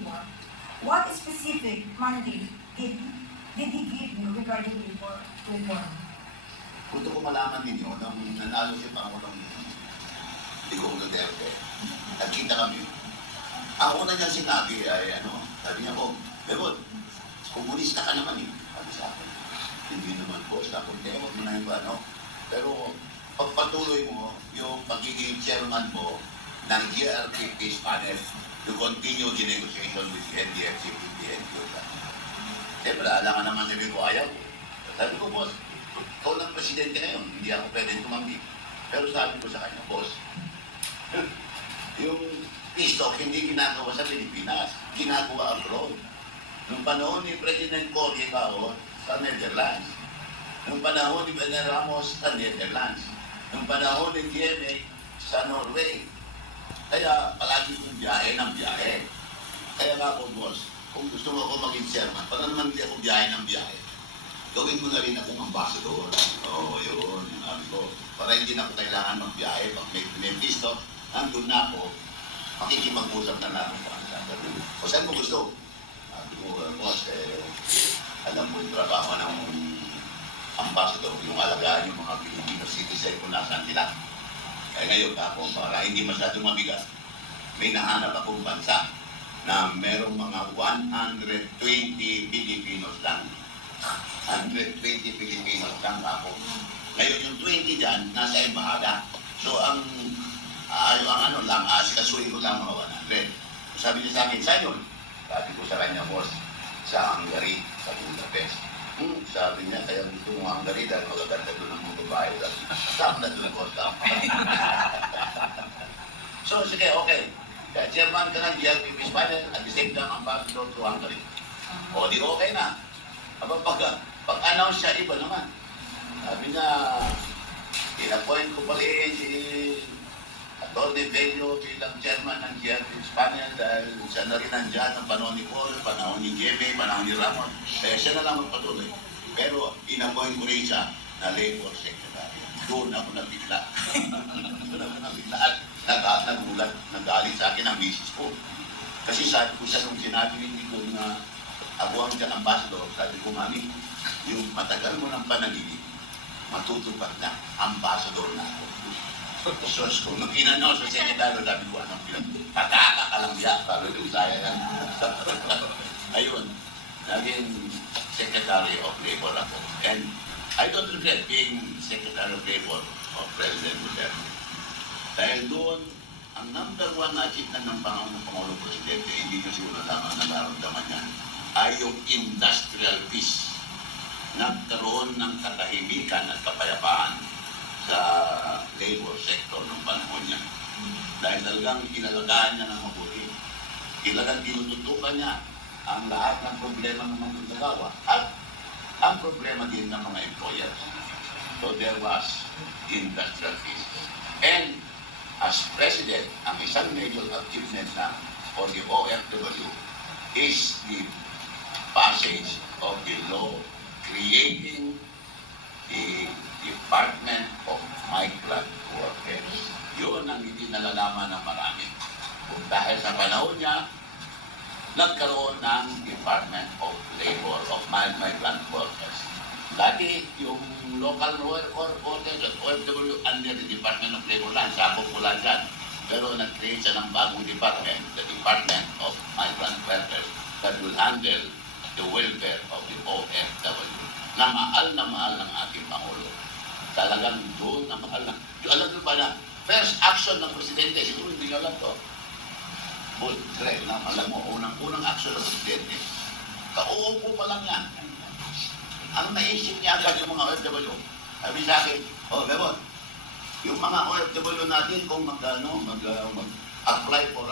labor, what specific mandate did he give you regarding labor reform? Gusto ko malaman ninyo nang nanalo si Pangulong Digong Duterte. Nagkita kami. Ang una niyang sinabi ay sabi niya po, Bebot, komunista ka naman eh. Sabi sa akin, hindi naman po, sabi ko, huwag mo na yung pero pagpatuloy mo yung pagiging chairman mo ng GRP Peace Panel to continue the negotiation with the NDFC with the NGO. Siyempre, alangan naman sabi ko, ayaw. Sabi ko, boss, ikaw lang presidente ngayon, hindi ako pwede tumanggi. Pero sabi ko sa kanya, boss, yung peace talk hindi ginagawa sa Pilipinas, ginagawa abroad. Nung panahon ni President Cory Bao sa Netherlands, nung panahon ni Bernard Ramos sa Netherlands, nung panahon ni GMA sa Norway. Kaya palagi kong biyahe ng biyahe. Kaya nga po, boss, kung gusto mo ako maging chairman, para naman hindi ako biyahe ng biyahe, gawin mo na rin akong ambassador. Oo, yun, sabi ko. Para hindi na ako kailangan magbiyahe. Pag may pisto, nandun na ako, makikipag-usap na lang ako. O saan mo gusto? Sabi ko, boss, alam mo yung trabaho ng ambassador, yung alagaan yung mga Filipino citizen kung nasaan sila. Kaya ngayon ako, para hindi masyadong mabigat, may nahanap akong bansa na merong mga 120 Filipinos lang. 120 Filipinos lang ako. Ngayon yung 20 dyan, nasa embahada. So ang asikasuhin ko lang mga 100. Sabi niya sa akin, saan yun? Sabi ko sa kanya, boss, sa Hungary, sa Budapest. Sabi niya, kaya gusto mo Hungary dahil magaganda doon ang mga babae. Saan na doon, boss? So sige, okay. Kaya chairman ka ng GRP Peace Panel, at the same time, ambassador to Hungary. O di okay na. Aba, pag-announce siya, iba naman. Sabi niya, in-appoint ko pala si Atty. Bello bilang chairman ng GRP Panel dahil siya na rin nandiyan ng panahon ni Paul, panahon ni Jebe, panahon ni Ramon. Kaya siya na lang magpatuloy. Pero in-appoint ko rin siya na labor secretary. Doon ako nabigla. Doon ako nabigla. At nagulat, nagalit sa akin ang misis ko. Kasi sabi ko siya nung sinabi hindi ko na ako ang dyan ambassador, sabi ko, mami, yung matagal mo ng panaginip, matutupad na, ambassador na ako. So, kung nag-inanaw sa sekretaryo, sabi ko, anong pataka ka lang diya, sabi ko, saya yan. Ayun, naging Secretary of Labor ako. And I don't regret being Secretary of Labor of President Duterte. Dahil doon, ang number one na achievement ng Pangulong Presidente, hindi ko siguro tama na maramdaman niya, ay yung industrial peace. Nagkaroon ng katahimikan at kapayapaan sa labor sector ng panahon niya. Dahil talagang inalagaan niya ng mabuti. Talagang tinututukan niya ang lahat ng problema ng mga nagagawa at ang problema din ng mga employers. So there was industrial peace. And as President, ang isang major achievement na for the OFW is the passage of the law creating the Department of Migrant Workers. Yun ang hindi nalalaman ng marami. Kung dahil sa panahon niya, nagkaroon ng Department of Labor of Migrant Workers. Dati yung local workers at OFW under the Department of Labor lang, sabog ko lang dyan. Pero nag-create siya ng bagong department, the Department of Migrant Workers, that will handle the welfare of the OFW. Na mahal ng ating Pangulo. Talagang doon na mahal na. Alam nyo ba na, first action ng Presidente, siguro hindi nyo alam to. But, alam mo, unang action ng Presidente, kauupo pa lang yan. Ang naisip niya agad yung mga OFW. Sabi sa akin, Bebot, yung mga OFW natin kung mag-apply for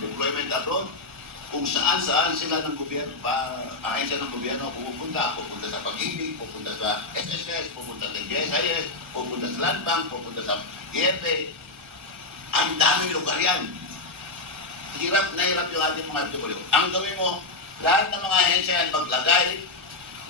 deployment abroad, kung saan-saan sila ng gobyerno, ahensya ng gobyerno pupunta sa Pag-ibig, pupunta sa SSS, pupunta sa GSIS, pupunta sa Land Bank, pupunta sa GFA. Ang daming lugar yan. Hirap na hirap yung ating mga FW. Ang gawin mo, lahat ng mga ahensya yan maglagay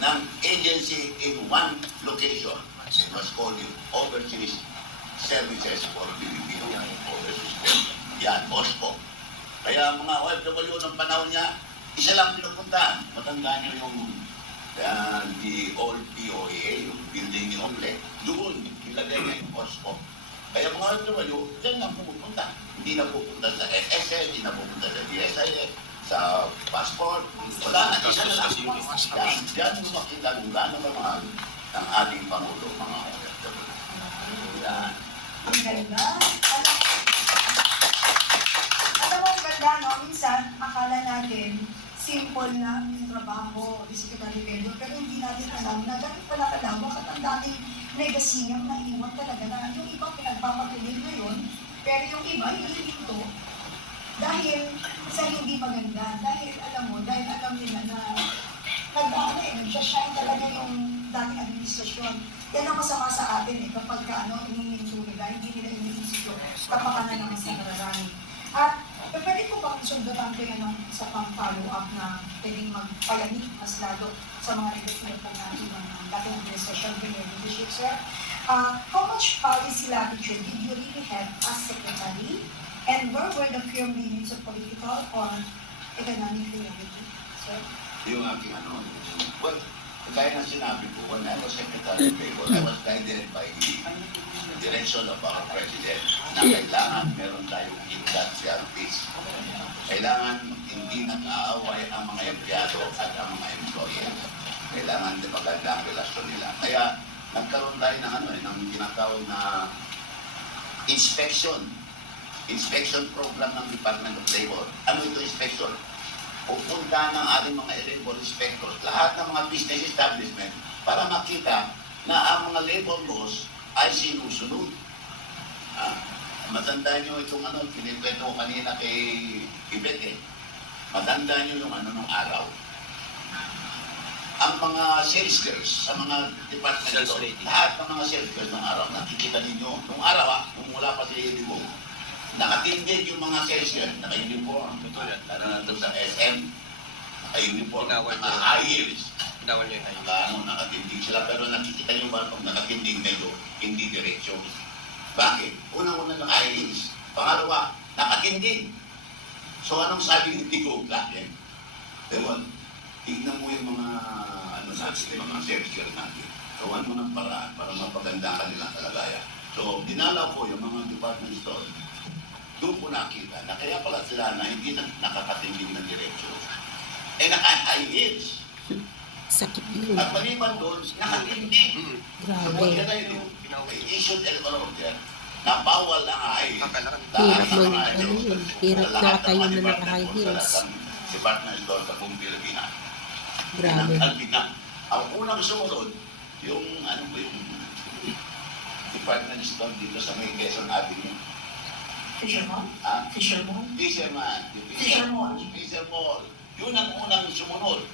ng agency in one location. It was called the Overseas Services for Filipino Overseas. Yan, OSCO. Kaya mga OFW ng panahon niya, isa lang pinupuntahan. Matandaan niyo yung the old POA, yung building ni Ople. Doon, ilagay niya yung hotspot. Kaya mga OFW, dyan lang pumupunta. Hindi na pupunta sa SSL, hindi na pupunta sa DSIS, sa passport. Wala na, isa na lang. Diyan mo makita kung gaano kamahal ng ating Pangulo, mga OFW. Yan. Ang ganda. Alam mo, ang ganda, no? Minsan, akala natin, simple lang yung trabaho, Secretary Pedro, pero hindi natin alam na ganun pala kalawak at ang daming negasiyang naiwan talaga na yung ibang pinagpapakilig ngayon, pero yung iba, hindi ito. Dahil sa hindi maganda, dahil alam mo, dahil alam nila na nag-shine talaga yung dating administrasyon. Yan ang masama sa atin kapag iniintuli dahil hindi nila iniisip kapakanan naman sa kararami. At pwede ko bang sundutan ko yan sa pang-follow up na pwedeng magpalamig mas lalo sa mga negosyot ng natin ng dating administrasyon ng leadership, sir? How much policy latitude did you really have as secretary? And where were the firm limits of political or economic reality, sir? Yung aking well, kaya na sinabi ko, when I was Secretary of Labor, I was guided by the direction of our President na kailangan meron tayong industrial peace. Kailangan hindi nag-aaway ang mga empleyado at ang mga employer. Kailangan maganda ang relasyon nila. Kaya nagkaroon tayo ng tinatawag na inspection program ng Department of Labor. Ano ito inspection? Pupunta ng ating mga labor inspectors, lahat ng mga business establishment para makita na ang mga labor laws ay sinusunod. Matandaan nyo itong pinikwento ko kanina kay Ibet Matandaan nyo yung nung araw. Ang mga sales girls sa mga department ito, lahat ng mga sales girls ng araw, nakikita ninyo, nung araw nung wala pa si Edimo, nakatindig yung mga sales girls, naka-uniform, lalo na doon sa SM, naka-uniform, naka-high heels. Nakatindig sila, pero nakikita nyo ba kung nakatindig medyo hindi diretsyo? Bakit? Unang-una ng high heels. Pangalawa, nakatindig. So anong sabi ni Tigo Clark? Ewan, tignan mo yung mga natin, mga sales girls natin. Gawan mo ng paraan para mapaganda ka nilang kalagayan. So, dinalaw ko yung mga department store. Doon ko nakita na kaya pala sila na hindi nakakatingin ng diretsyo. Naka-high heels. Sakit yun. At maliban doon, nakatingin. So, Grabe. kaya ito, issued an order na bawal ang high heels. Hirap na kayo na naka-high heels. Department store sa buong Pilipinas. Grabe. Ang unang sumunod, yung department store dito sa may Quezon Avenue. Fisherman? Fisherman. Fisher Mall. Yun ang unang sumunod.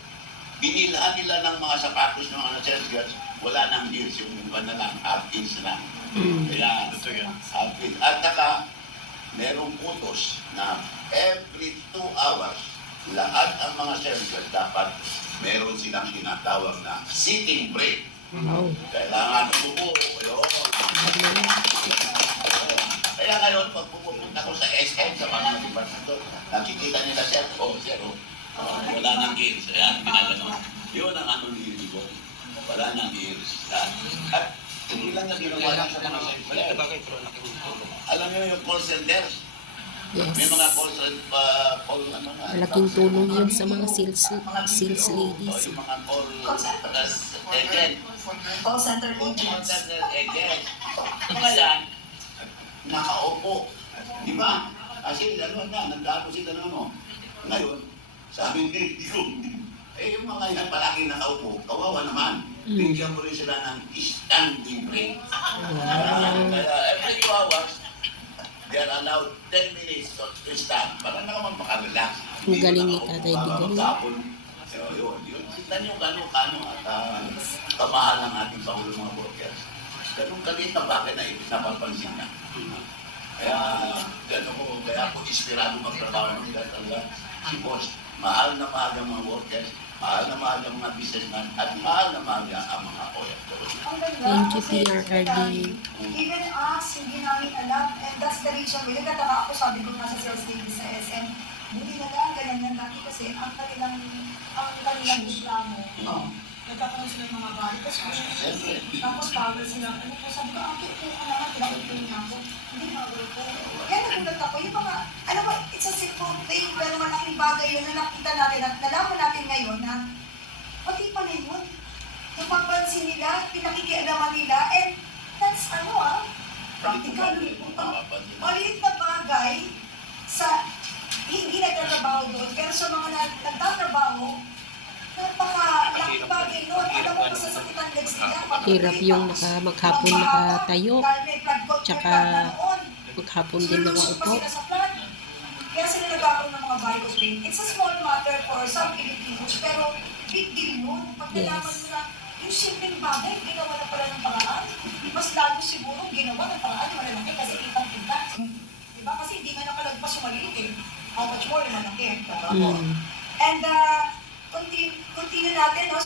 Binilhan nila ng mga sapatos ng mga sales girls. Wala nang heels. Yung iba na lang, half inch na. Kaya, half inch. At saka, merong utos na every 2 hours, lahat ang mga sales girls dapat meron silang tinatawag na sitting break. Wow. Kailangan umupo. Kaya ngayon, pag pupunta ko sa SM, sa mga departamento, nakikita nila, sir, wala nang heels. Ayan, ginaganon. Yun ang ni Libo. Wala nang heels. At hindi lang na ginawa lang sa mga employer. Alam niyo yung call centers? May Yes. mga call center, Malaking tulong yun sa mga sales ladies. yung mga call agent. Call center Call agents. center agent. Mga yan, nakaupo. Di ba? Kasi nagdalo sila ng Ngayon, sabi ni Tigo, yung mga yan palagi nakaupo, kawawa naman. Bigyan mo rin sila ng standing break. Kaya every 2 hours, they are allowed 10 minutes to stand para naman makarelax. Ang galing ni Tatay Digong. Yun. Tignan nyo gano'n at kamahal ng ating Pangulo mga workers. Ganun kaliit na bagay na napapansin niya. Kaya ako inspirado magtrabaho ng talaga si Boss. Mahal na mahal ang mga workers, mahal na mahal ang mga businessman, at mahal na mahal ang mga OFW. Ang ganda. Thank you, Kasi, PRRD. Secretary, even us, hindi namin alam. And that's the reason. Nagtataka ako, sabi ko nga sa sales lady sa SM, buti na lang, ganyan na nakita nilang reklamo, Oo. nagkakaroon sila ng mga balikas. Siyempre. Tapos power sila. Ano po, sabi ko, ate, ito ka naman, pinakita niya ako. Hindi na ako po. Yan nagulat ako. Yung mga, ano ba, it's a simple thing, pero malaking bagay yun na nakita natin at nalaman natin ngayon na pati pala yun. Napapansin nila, pinakikialaman nila, and that's practical. Maliit na bagay sa hindi nagtatrabaho doon, pero sa mga nagtatrabaho, napaka-laking bagay nun. Alam mo, masasakit ang legs nila. Hirap yung maghapon nakatayo, tsaka maghapon din nakaupo. Kaya sila nagkakaroon ng mga varicose vein. It's a small matter for some Filipinos, pero big deal nun. Pag nalaman mo na, yung simpleng bagay, ginawa na pala ng paraan. Mas lalo siguro ginawa ng paraan yung malalaki kasi kitang-kita. Diba? Kasi hindi nga nakalagpas yung maliit eh. How much more yung malaki. Mm. And continue natin, no?